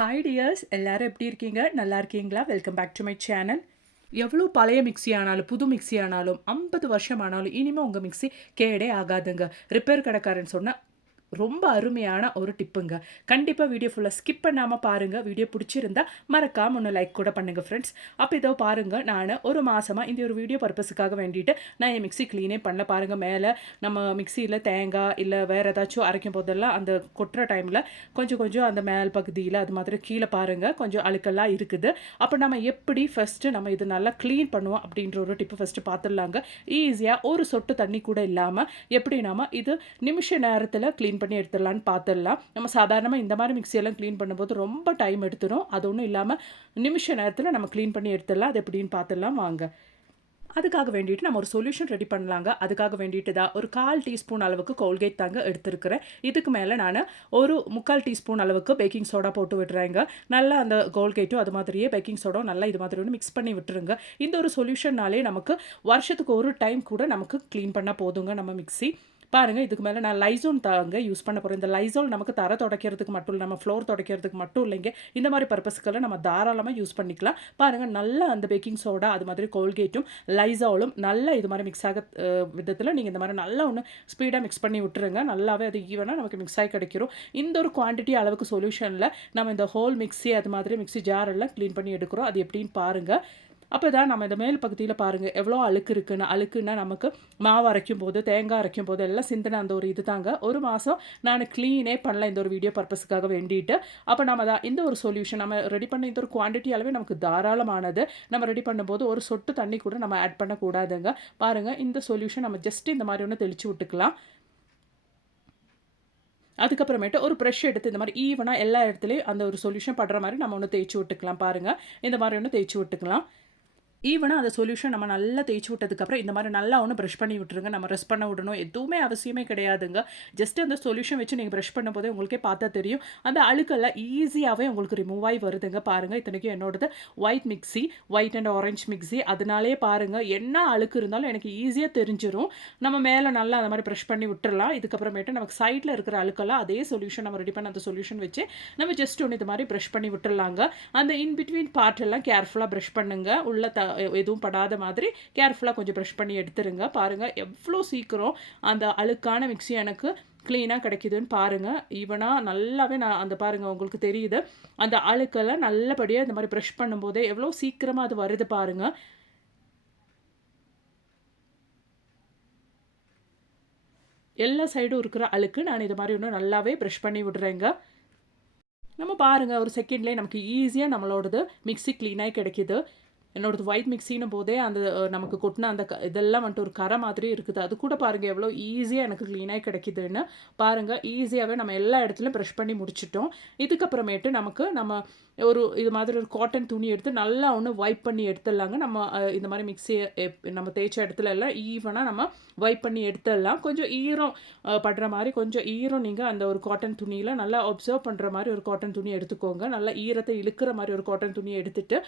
Hi tears எல்லாரும் எப்படி இருக்கீங்க? நல்லா இருக்கீங்களா? Welcome back to my channel எவ்வளோ பழைய மிக்ஸி ஆனாலும் புது மிக்ஸி ஆனாலும் ஐம்பது வருஷம் ஆனாலும் இனிமேல் உங்கள் மிக்ஸி கேடே ஆகாதுங்க. ரிப்பேர் கடைக்காரன் சொன்னால் ரொம்ப அருமையான ஒரு டிப்புங்க. கண்டிப்பாக வீடியோ ஃபுல்லாக ஸ்கிப் பண்ணாமல் பாருங்கள் வீடியோ பிடிச்சிருந்தா மறக்காமல் ஒன்று லைக் கூட பண்ணுங்கள் ஃப்ரெண்ட்ஸ் அப்போ இதோ பாருங்கள் நான் ஒரு மாதமாக இந்த ஒரு வீடியோ பர்பஸுக்காக வேண்டிட்டு நான் என் மிக்ஸி க்ளீனே பண்ணல பாருங்கள் மேலே நம்ம மிக்ஸியில் தேங்காய் இல்லை வேறு ஏதாச்சும் அரைக்கும் போதெல்லாம் அந்த கொட்டுற டைமில் கொஞ்சம் கொஞ்சம் அந்த மேல் பகுதியில் அது மாதிரி கீழே பாருங்கள் கொஞ்சம் அழுக்கெல்லாம் இருக்குது. அப்போ நம்ம எப்படி ஃபஸ்ட்டு நம்ம இது நல்லா க்ளீன் பண்ணுவோம் அப்படின்ற ஒரு டிப்பு ஃபஸ்ட்டு பார்த்துடலாங்க ஈஸியாக ஒரு சொட்டு தண்ணி கூட இல்லாமல் எப்படி நம்ம இது நிமிஷ நேரத்தில் க்ளீன் பண்ணி எடுத்துடலான்னு பார்த்துடலாம் நம்ம சாதாரணமாக இந்த மாதிரி மிக்சியெல்லாம் க்ளீன் பண்ணும்போது ரொம்ப டைம் எடுத்துடும் அது ஒன்றும் இல்லாமல் நிமிஷ நேரத்தில் நம்ம க்ளீன் பண்ணி எடுத்துடலாம். அது எப்படின்னு பார்த்துடலாம் வாங்க. அதுக்காக வேண்டிட்டு நம்ம ஒரு சொல்யூஷன் ரெடி பண்ணலாங்க. அதுக்காக வேண்டிட்டு தான் ஒரு கால் டீஸ்பூன் அளவுக்கு கோல்கேட் தாங்க எடுத்துருக்கிறேன். இதுக்கு மேலே நான் ஒரு முக்கால் டீஸ்பூன் அளவுக்கு பேக்கிங் சோடா போட்டு விட்டுறேங்க நல்லா அந்த கோல்கேட்டும் அது மாதிரியே பேக்கிங் சோடா நல்லா இது மாதிரி ஒன்று மிக்ஸ் பண்ணி விட்டுருங்க. இந்த ஒரு சொல்யூஷன்னாலே நமக்கு வருஷத்துக்கு ஒரு டைம் கூட நமக்கு க்ளீன் பண்ணால் போதுங்க நம்ம மிக்ஸி பாருங்கள் இதுக்கு மேலே நான் லைசோன் தாங்க யூஸ் பண்ண போகிறேன் இந்த லைசோல் நமக்கு தர துடைக்கிறதுக்கு மட்டும் இல்லை நம்ம ஃப்ளோர் துடைக்கிறதுக்கு மட்டும் இல்லைங்க. இந்த மாதிரி பர்பஸ்க்கெல்லாம் நம்ம தாராளமாக யூஸ் பண்ணிக்கலாம். பாருங்கள் நல்லா அந்த பேக்கிங் சோடா அது மாதிரி கோல்கேட்டும் லைசாலும் நல்லா இது மாதிரி மிக்ஸ் ஆக விதத்தில் நீங்கள் இந்த மாதிரி நல்லா ஒன்று ஸ்பீடாக மிக்ஸ் பண்ணி விட்டுருங்க. நல்லாவே அது ஈவனாக நமக்கு மிக்ஸ் ஆகி கிடைக்கிறோம். இந்த ஒரு குவான்டிட்டி அளவுக்கு சொல்யூஷனில் நம்ம இந்த ஹோல் மிக்ஸி அது மாதிரி மிக்ஸி ஜார் எல்லாம் க்ளீன் பண்ணி எடுக்கிறோம். அது எப்படின்னு பாருங்கள் அப்போ தான் நம்ம இந்த மேல் பகுதியில் பாருங்கள் எவ்வளோ அழுக்கு இருக்குன்னு. அழுக்குன்னா நமக்கு மாவு அரைக்கும் போது தேங்காய் அரைக்கும் போது எல்லாம் சிந்தின அந்த ஒரு இது தாங்க ஒரு மாதம் நான் க்ளீனே பண்ணல இந்த ஒரு வீடியோ பர்பஸுக்காக வேண்டிட்டு. அப்போ நம்ம தான் இந்த ஒரு சொல்யூஷன் நம்ம ரெடி பண்ண இந்த ஒரு குவான்டிட்டி அளவே நமக்கு தாராளமானது. நம்ம ரெடி பண்ணும்போது ஒரு சொட்டு தண்ணி கூட நம்ம ஆட் பண்ணக்கூடாதுங்க. பாருங்கள் இந்த சொல்யூஷன் நம்ம ஜஸ்ட் இந்த மாதிரி ஒன்று தெளித்து விட்டுக்கலாம். அதுக்கப்புறமேட்டு ஒரு ப்ரெஷ் எடுத்து இந்த மாதிரி ஈவனாக எல்லா இடத்துலையும் அந்த ஒரு சொல்யூஷன் படுற மாதிரி நம்ம ஒன்று தேய்ச்சி விட்டுக்கலாம். பாருங்கள் இந்த மாதிரி ஒன்று தேய்ச்சி விட்டுக்கலாம். ஈவனாக அந்த சொல்யூஷன் நம்ம நல்லா தேய்ச்சி விட்டதுக்கப்புறம் இந்த மாதிரி நல்லா ஒன்று ப்ரஷ் பண்ணி விட்டுருங்க. நம்ம ரெஸ்ட் பண்ண விடணும். எதுவுமே அவசியமே கிடையாதுங்க. ஜஸ்ட் அந்த சொல்யூஷன் வச்சு நீங்கள் ப்ரஷ் பண்ணும்போதே உங்களுக்கே பார்த்தா தெரியும். அந்த அழுக்கெல்லாம் ஈஸியாகவே உங்களுக்கு ரிமூவ் ஆகி வருதுங்க. பாருங்கள் இத்தனைக்கும் என்னோடது white mixie white and orange mixie அதனாலே பாருங்கள் என்ன அழுக்கு இருந்தாலும் எனக்கு ஈஸியாக தெரிஞ்சிடும் நம்ம மேலே நல்லா அந்த மாதிரி ப்ரஷ் பண்ணி விட்டுறலாம். இதுக்கப்புறமேட்டு நமக்கு சைடில் இருக்கிற அழுக்கெல்லாம் அதே சொல்யூஷன் நம்ம ரெடி பண்ண அந்த சொல்யூஷன் வச்சு நம்ம ஜஸ்ட் ஒன்று இது மாதிரி ப்ரஷ் பண்ணி விட்டுறலாங்க. அந்த இன்பிட்வீன் பார்ட் எல்லாம் கேர்ஃபுல்லாக ப்ரஷ் பண்ணுங்கள் உள்ள த எதுவும் படாத மாதிரி கேர்ஃபுல்லாக கொஞ்சம் ப்ரஷ் பண்ணி எடுத்துருங்க. பாருங்கள் எவ்வளோ சீக்கிரம் அந்த அழுக்கான மிக்ஸி எனக்கு க்ளீனாக கிடைக்குதுன்னு பாருங்கள் ஈவனாக நல்லாவே நான் அந்த பாருங்கள் உங்களுக்கு தெரியுது. அந்த அழுக்கெல்லாம் நல்லபடியாக இந்த மாதிரி ப்ரஷ் பண்ணும்போதே எவ்வளோ சீக்கிரமாக அது வருது பாருங்கள் எல்லா சைடும் இருக்கிற அழுக்கு நான் இது மாதிரி இன்னும் நல்லாவே ப்ரஷ் பண்ணி விடுறேங்க. நம்ம பாருங்கள் ஒரு செகண்ட்லேயே நமக்கு ஈஸியாக நம்மளோடது மிக்ஸி க்ளீனாக கிடைக்கிது. என்னோடது ஒயிட் மிக்ஸினும் போதே அந்த நமக்கு கொட்டின அந்த க இதெல்லாம் வந்துட்டு ஒரு கரை மாதிரி இருக்குது. அது கூட பாருங்கள் எவ்வளோ ஈஸியாக எனக்கு க்ளீனாக கிடைக்குதுன்னு. பாருங்கள் ஈஸியாகவே நம்ம எல்லா இடத்துலையும் ப்ரெஷ் பண்ணி முடிச்சிட்டோம். இதுக்கப்புறமேட்டு நமக்கு நம்ம ஒரு இது மாதிரி ஒரு காட்டன் துணி எடுத்து நல்லா ஒன்று வைப் பண்ணி எடுத்துடலாங்க. நம்ம இந்த மாதிரி மிக்ஸியை நம்ம தேய்ச்ச இடத்துல எல்லாம் ஈவனாக நம்ம வைப் பண்ணி எடுத்துடலாம். கொஞ்சம் ஈரம் படுற மாதிரி கொஞ்சம் ஈரம் நீங்கள் அந்த ஒரு காட்டன் துணியில் நல்லா அப்சர்வ் பண்ணுற மாதிரி ஒரு காட்டன் துணி எடுத்துக்கோங்க. நல்லா ஈரத்தை இழுக்கிற மாதிரி ஒரு காட்டன் துணியை எடுத்துகிட்டு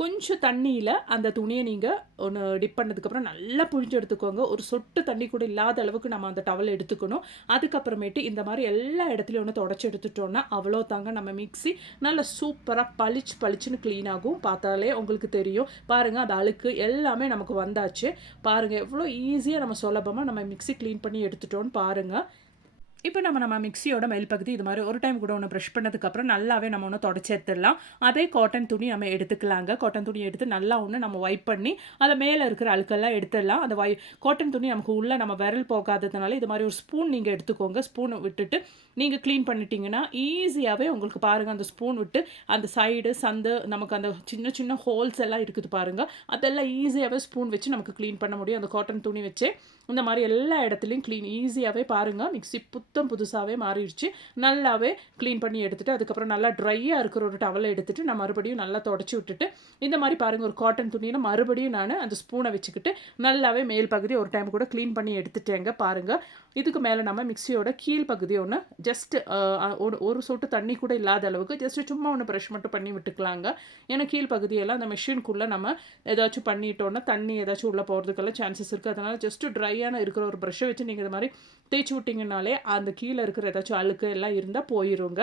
கொஞ்சம் தண்ணி தண்ணியில் அந்த துணியை நீங்கள் ஒன்று டிப் பண்ணதுக்கப்புறம் நல்லா புழிஞ்சு எடுத்துக்கோங்க. ஒரு சொட்டு தண்ணி கூட இல்லாத அளவுக்கு நம்ம அந்த டவல் எடுத்துக்கணும். அதுக்கப்புறமேட்டு இந்த மாதிரி எல்லா இடத்துலையும் ஒன்று தொடச்சி எடுத்துட்டோன்னா அவ்வளோ தாங்க நம்ம மிக்ஸி நல்லா சூப்பராக பளிச்சு பளிச்சுன்னு க்ளீன் ஆகும். பார்த்தாலே உங்களுக்கு தெரியும். பாருங்கள் அது அழுக்கு எல்லாமே நமக்கு வந்தாச்சு. பாருங்கள் எவ்வளோ ஈஸியாக நம்ம சுலபமாக நம்ம மிக்ஸி க்ளீன் பண்ணி எடுத்துட்டோன்னு பாருங்கள் இப்போ நம்ம நம்ம மிக்சியோட மேல் பகுதி இது மாதிரி ஒரு டைம் கூட ஒன்று ப்ரெஷ் பண்ணதுக்கப்புறம் நல்லாவே நம்ம ஒன்று தொடச்சி எடுத்துடலாம் அதே காட்டன் துணி நம்ம எடுத்துக்கலாங்க. காட்டன் துணி எடுத்து நல்லா ஒன்று நம்ம வைப் பண்ணி அதை மேலே இருக்கிற அழுக்கெல்லாம் எடுத்துடலாம். அந்த வை காட்டன் துணி நமக்கு உள்ளே நம்ம விரல் போகாததுனால இது மாதிரி ஒரு ஸ்பூன் நீங்கள் எடுத்துக்கோங்க. ஸ்பூன் விட்டுட்டு நீங்கள் க்ளீன் பண்ணிட்டீங்கன்னா ஈஸியாகவே உங்களுக்கு பாருங்கள் அந்த ஸ்பூன் விட்டு அந்த சைடு சந்து நமக்கு அந்த சின்ன சின்ன ஹோல்ஸ் எல்லாம் இருக்குது பாருங்கள் அதெல்லாம் ஈஸியாகவே ஸ்பூன் வச்சு நமக்கு க்ளீன் பண்ண முடியும். அந்த காட்டன் துணி வச்சு இந்த மாதிரி எல்லா இடத்துலையும் க்ளீன் ஈஸியாகவே பாருங்கள் மிக்ஸி புத்தம் புதுசாகவே மாறிடுச்சு. நல்லாவே க்ளீன் பண்ணி எடுத்துகிட்டு அதுக்கப்புறம் நல்லா ட்ரையாக இருக்கிற ஒரு டவலை எடுத்துகிட்டு நான் மறுபடியும் நல்லா தொடச்சி விட்டுட்டு இந்த மாதிரி பாருங்கள் ஒரு காட்டன் துணியில் மறுபடியும் நான் அந்த ஸ்பூனை வச்சுக்கிட்டு நல்லாவே மேல் பகுதி ஒரு டைம் கூட க்ளீன் பண்ணி எடுத்துட்டேங்க பாருங்கள் இதுக்கு மேலே நம்ம மிக்ஸியோட கீழ் பகுதி ஒன்று ஜஸ்ட் ஒரு ஒரு சொட்டு தண்ணி கூட இல்லாத அளவுக்கு ஜஸ்ட் சும்மா ஒன்று ப்ரெஷ் மட்டும் பண்ணி விட்டுக்கலாங்க. ஏன்னா கீழ் பகுதியெல்லாம் அந்த மிஷினுக்குள்ளே நம்ம ஏதாச்சும் பண்ணிட்டோன்னா தண்ணி ஏதாச்சும் உள்ளே போகிறதுக்கெல்லாம் சான்சஸ் இருக்குது அதனால் ஜஸ்ட்டு ட்ரையான இருக்கிற ஒரு ப்ரெஷ்ஷை வச்சு நீங்கள் இது மாதிரி தேய்ச்சி விட்டிங்கனாலே அந்த கீழே இருக்கிற ஏதாச்சும் அழுக்கு எல்லாம் இருந்தால் போயிருங்க.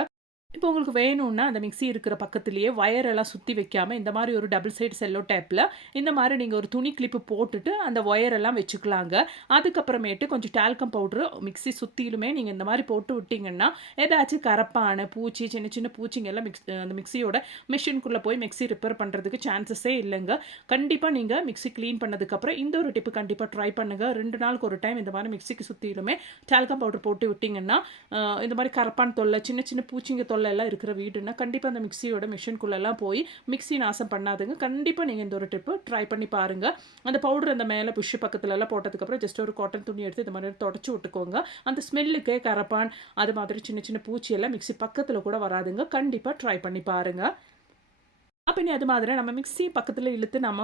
இப்போ உங்களுக்கு வேணும்னா அந்த மிக்ஸி இருக்கிற பக்கத்துலேயே ஒயரெல்லாம் சுற்றி வைக்காமல் இந்த மாதிரி ஒரு டபுள் சைடு செல்லோ டேப்பில் இந்த மாதிரி நீங்கள் ஒரு துணி கிளிப்பு போட்டுட்டு அந்த ஒயரெல்லாம் வச்சுக்கலாங்க. அதுக்கப்புறமேட்டு கொஞ்சம் டால்கம் பவுட்ரு மிக்ஸி சுற்றிலுமே நீங்கள் இந்த மாதிரி போட்டு விட்டிங்கன்னா ஏதாச்சும் கரப்பான பூச்சி சின்ன சின்ன பூச்சிங்க எல்லாம் மிக்ஸ் அந்த மிக்ஸியோட மிஷினுக்குள்ளே போய் மிக்ஸி ரிப்பேர் பண்ணுறதுக்கு சான்சஸே இல்லைங்க. கண்டிப்பாக நீங்கள் மிக்ஸி க்ளீன் பண்ணதுக்கப்புறம் இந்த ஒரு டிப்பு கண்டிப்பாக ட்ரை பண்ணுங்கள் ரெண்டு நாளுக்கு ஒரு டைம் இந்த மாதிரி மிக்ஸிக்கு சுற்றிலுமே டால்கம் பவுடர் போட்டு விட்டிங்கன்னா இந்த மாதிரி கரப்பான் தொல்லை சின்ன சின்ன பூச்சிங்க தொல்லை எல்லாம் இருக்கிற வீடுனா கண்டிப்பாக அந்த மிக்சியோட மிஷின்குள்ளெல்லாம் போய் மிக்சி நாசம் பண்ணாதுங்க. கண்டிப்பாக நீங்கள் இந்த ஒரு ட்ரிப்பு ட்ரை பண்ணி பாருங்கள் அந்த பவுடர் அந்த மேலே புஷ் பக்கத்துலலாம் போட்டதுக்கப்புறம் ஜஸ்ட் ஒரு காட்டன் துணி எடுத்து இந்த மாதிரி தொடச்சி விட்டுக்கோங்க. அந்த ஸ்மெல்லுக்கே கரப்பான் அது மாதிரி சின்ன சின்ன பூச்சியெல்லாம் மிக்சி பக்கத்தில் கூட வராதுங்க. கண்டிப்பாக ட்ரை பண்ணி பாருங்கள் அப்போ நீ அது மாதிரி நம்ம மிக்ஸி பக்கத்தில் இழுத்து நம்ம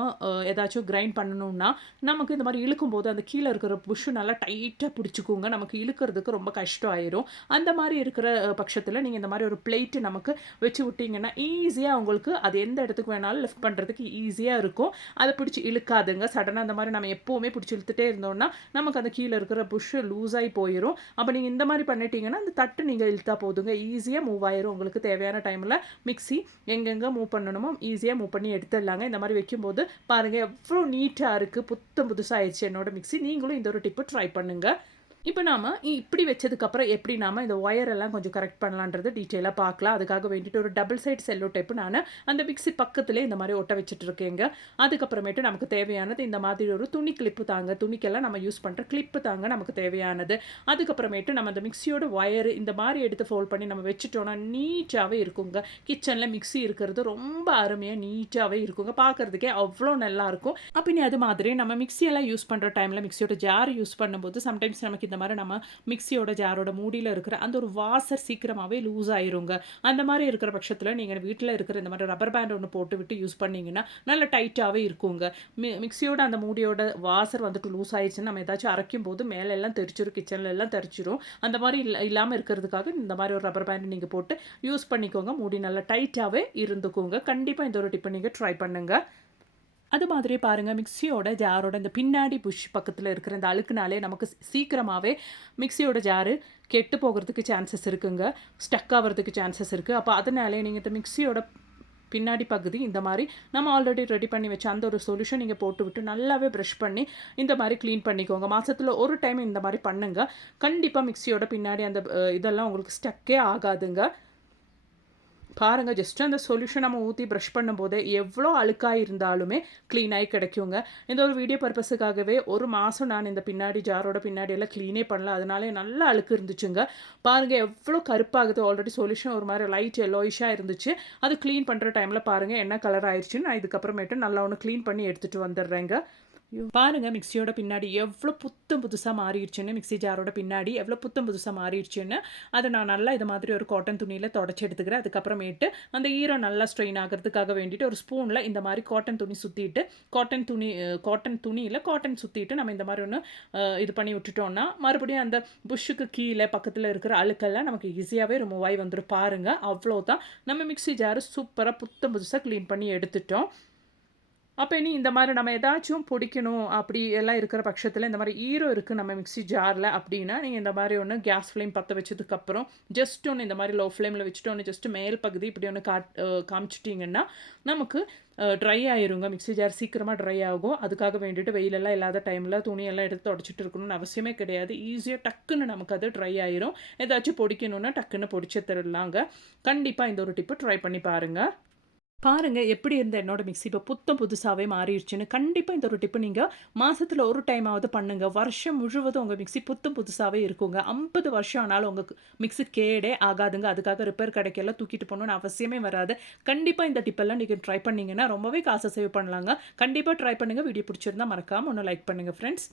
ஏதாச்சும் கிரைண்ட் பண்ணணும்னா நமக்கு இந்த மாதிரி இழுக்கும்போது அந்த கீழே இருக்கிற புஷ்ஷு நல்லா டைட்டாக பிடிச்சிக்கோங்க. நமக்கு இழுக்கிறதுக்கு ரொம்ப கஷ்டம் ஆயிரும் அந்த மாதிரி இருக்கிற பட்சத்தில் நீங்கள் இந்த மாதிரி ஒரு பிளேட்டு நமக்கு வச்சு விட்டிங்கன்னா ஈஸியாக உங்களுக்கு அது எந்த இடத்துக்கு வேணாலும் லிஃப்ட் பண்ணுறதுக்கு ஈஸியாக இருக்கும். அதை பிடிச்சி இழுக்காதுங்க. சடனாக அந்த மாதிரி நம்ம எப்போவுமே பிடிச்சி இழுத்துட்டே இருந்தோம்னா நமக்கு அந்த கீழே இருக்கிற புஷ்ஷு லூஸாகி போயிடும் அப்போ நீங்கள் இந்த மாதிரி பண்ணிட்டீங்கன்னா அந்த தட்டு நீங்கள் இழுத்தா போதுங்க. ஈஸியாக மூவ் ஆயிரும். உங்களுக்கு தேவையான டைமில் மிக்ஸி எங்கெங்கே மூவ் பண்ணணுமோ ஈஸியாக மூவ் பண்ணி எடுத்துடலாங்க. இந்த மாதிரி வைக்கும்போது பாருங்கள் எவ்வளோ நீட்டாக இருக்குது புத்தம் புதுசாக ஆயிடுச்சு என்னோட மிக்ஸி நீங்களும் இந்த ஒரு டிப்பு ட்ரை பண்ணுங்கள் இப்போ நாம் இப்படி வச்சதுக்கப்புறம் எப்படி நாம் இந்த ஒயரெல்லாம் கொஞ்சம் கரெக்ட் பண்ணலான்றது டீட்டெயிலாக பார்க்கலாம். அதுக்காக வேண்டிட்டு ஒரு டபுள் சைட் செல்லோ டைப்பு நான் அந்த மிக்சி பக்கத்துலேயே இந்த மாதிரி ஒட்ட வச்சுட்டு இருக்கேங்க. அதுக்கப்புறமேட்டு நமக்கு தேவையானது இந்த மாதிரி ஒரு துணி கிளிப்பு தாங்க. துணிக்கெல்லாம் நம்ம யூஸ் பண்ணுற கிளிப்பு தாங்க நமக்கு தேவையானது. அதுக்கப்புறமேட்டு நம்ம அந்த மிக்சியோட ஒயரு இந்த மாதிரி எடுத்து ஃபோல்ட் பண்ணி நம்ம வச்சுட்டோன்னா நீட்டாகவே இருக்குங்க. கிச்சனில் மிக்சி இருக்கிறது ரொம்ப அருமையாக நீட்டாகவே இருக்குங்க. பார்க்குறதுக்கே அவ்வளோ நல்லாயிருக்கும் அப்போ நீ அது மாதிரி நம்ம மிக்சியெல்லாம் யூஸ் பண்ணுற டைமில் மிக்சியோட ஜார் யூஸ் பண்ணும்போது சம்டைம்ஸ் நமக்கு இந்த மாதிரி நம்ம மிக்சியோட ஜாரோட மூடியில் இருக்கிற அந்த ஒரு வாசர் சீக்கிரமாகவே லூஸ் ஆயிருங்க. அந்த மாதிரி இருக்கிற பட்சத்தில் நீங்கள் வீட்டில் இருக்கிற இந்த மாதிரி ரப்பர் பேண்ட் ஒன்று போட்டு விட்டு யூஸ் பண்ணிங்கன்னா நல்ல டைட்டாகவே இருக்குங்க. மி மிக்சியோட அந்த மூடியோட வாசர் வந்துட்டு லூஸ் ஆயிடுச்சுன்னு நம்ம ஏதாச்சும் அரைக்கும் போது மேலே எல்லாம் தெரிச்சிரும் கிச்சனில் எல்லாம் தெரிச்சிரும் அந்த மாதிரி இல்லை இல்லாமல் இருக்கிறதுக்காக இந்த மாதிரி ஒரு ரப்பர் பேண்ட் நீங்கள் போட்டு யூஸ் பண்ணிக்கோங்க. மூடி நல்லா டைட்டாகவே இருந்துக்கோங்க. கண்டிப்பாக இந்த ஒரு டிப்பை நீங்கள் ட்ரை பண்ணுங்கள் அது மாதிரி பாருங்கள் மிக்சியோட ஜாரோட இந்த பின்னாடி புஷ் பக்கத்தில் இருக்கிற இந்த அழுக்குனாலே நமக்கு சீக்கிரமாகவே மிக்சியோட ஜாரு கெட்டு போகிறதுக்கு சான்சஸ் இருக்குங்க. ஸ்டக் ஆகிறதுக்கு சான்சஸ் இருக்குது அப்போ அதனாலே நீங்கள் இந்த மிக்சியோட பின்னாடி பகுதி இந்த மாதிரி நம்ம ஆல்ரெடி ரெடி பண்ணி வச்ச அந்த ஒரு சொல்யூஷன் நீங்கள் போட்டு விட்டு நல்லாவே ப்ரஷ் பண்ணி இந்த மாதிரி க்ளீன் பண்ணிக்கோங்க. மாதத்தில் ஒரு டைம் இந்த மாதிரி பண்ணுங்கள் கண்டிப்பாக மிக்சியோட பின்னாடி அந்த இதெல்லாம் உங்களுக்கு ஸ்டக்கே ஆகாதுங்க. பாருங்கள் ஜஸ்ட் அந்த சொல்யூஷன் நம்ம ஊற்றி ப்ரஷ் பண்ணும்போதே எவ்வளோ அழுக்காக இருந்தாலுமே க்ளீனாகி கிடைக்குங்க. இந்த ஒரு வீடியோ பர்பஸுக்காகவே ஒரு மாதம் நான் இந்த பின்னாடி ஜாரோட பின்னாடி எல்லாம் க்ளீனே பண்ணல. அதனாலே நல்ல அழுக்கு இருந்துச்சுங்க. பாருங்கள் எவ்வளோ கருப்பாகுது. ஆல்ரெடி சொல்யூஷன் ஒரு மாதிரி லைட் எல்லோயிஷாக இருந்துச்சு. அது க்ளீன் பண்ணுற டைமில் பாருங்கள் என்ன கலர் ஆயிடுச்சுன்னு நான் இதுக்கப்புறமேட்டு நல்லா ஒன்று க்ளீன் பண்ணி எடுத்துகிட்டு வந்துடுறேங்க. பாருங்கள் மிக்சியோட பின்னாடி எவ்வளோ புத்தம் புதுசாக மாறிடுச்சுன்னு மிக்சி ஜாரோட பின்னாடி எவ்வளோ புத்தம் புதுசாக மாறிடுச்சுன்னு அதை நான் நல்லா இது மாதிரி ஒரு காட்டன் துணியில் தொடச்சி எடுத்துக்கிறேன். அதுக்கப்புறமேட்டு அந்த ஈரம் நல்லா ஸ்ட்ரெயின் ஆகிறதுக்காக வேண்டிட்டு ஒரு ஸ்பூனில் இந்த மாதிரி காட்டன் துணி சுற்றிட்டு காட்டன் துணி காட்டன் துணியில் காட்டன் சுற்றிட்டு நம்ம இந்த மாதிரி ஒன்று இது பண்ணி விட்டுட்டோம்னா மறுபடியும் அந்த புஷ்ஷுக்கு கீழே பக்கத்தில் இருக்கிற அழுக்கெல்லாம் நமக்கு ஈஸியாகவே ரிமூவ் ஆகி வந்துடும் பாருங்கள் அவ்வளோதான் நம்ம மிக்சி ஜாரு சூப்பராக புத்தம் புதுசாக க்ளீன் பண்ணி எடுத்துட்டோம். அப்போ இனி இந்த மாதிரி நம்ம ஏதாச்சும் பிடிக்கணும் அப்படி எல்லாம் இருக்கிற பட்சத்தில் இந்த மாதிரி ஈரோ இருக்குது நம்ம மிக்சி ஜாரில் அப்படின்னா நீங்கள் இந்த மாதிரி ஒன்று கேஸ் ஃப்ளேம் பற்ற வச்சதுக்கப்புறம் ஜஸ்ட் ஒன்று இந்த மாதிரி லோ ஃப்ளேமில் வச்சுட்டு ஒன்று ஜஸ்ட் மேல் பகுதி இப்படி ஒன்று காட் காமிச்சிட்டிங்கன்னா நமக்கு ட்ரை ஆயிருங்க. மிக்சி ஜார் சீக்கிரமாக ட்ரை ஆகும். அதுக்காக வேண்டிட்டு வெயிலெல்லாம் இல்லாத டைமில் துணியெல்லாம் எடுத்து தொடச்சிட்டு இருக்கணும்னு அவசியமே கிடையாது. ஈஸியாக டக்குன்னு நமக்கு அது ட்ரை ஆயிரும். ஏதாச்சும் பொடிக்கணும்னா டக்குன்னு பொடிச்சு தரலாங்க. கண்டிப்பாக இந்த ஒரு டிப்பு ட்ரை பண்ணி பாருங்கள் பாருங்கள் எப்படி இருந்த என்னோட மிக்ஸி இப்போ புத்தம் புதுசாகவே மாறிடுச்சுன்னு கண்டிப்பாக இந்த ஒரு டிப்பு நீங்கள் மாதத்தில் ஒரு டைமாவது பண்ணுங்கள் வருஷம் முழுவதும் உங்கள் மிக்ஸி புத்தம் புதுசாகவே இருக்குங்க. ஐம்பது வருஷம் ஆனாலும் உங்கள் மிக்ஸி கேடே ஆகாதுங்க. அதுக்காக ரிப்பேர் கடைக்கெல்லாம் தூக்கிட்டு போகணுன்னு அவசியமே வராது. கண்டிப்பாக இந்த டிப்பெல்லாம் நீங்கள் ட்ரை பண்ணிங்கன்னா ரொம்பவே காசை சேவ் பண்ணலாங்க. கண்டிப்பாக ட்ரை பண்ணுங்கள் வீடியோ பிடிச்சிருந்தா மறக்காமல் ஒன்று லைக் பண்ணுங்கள் ஃப்ரெண்ட்ஸ்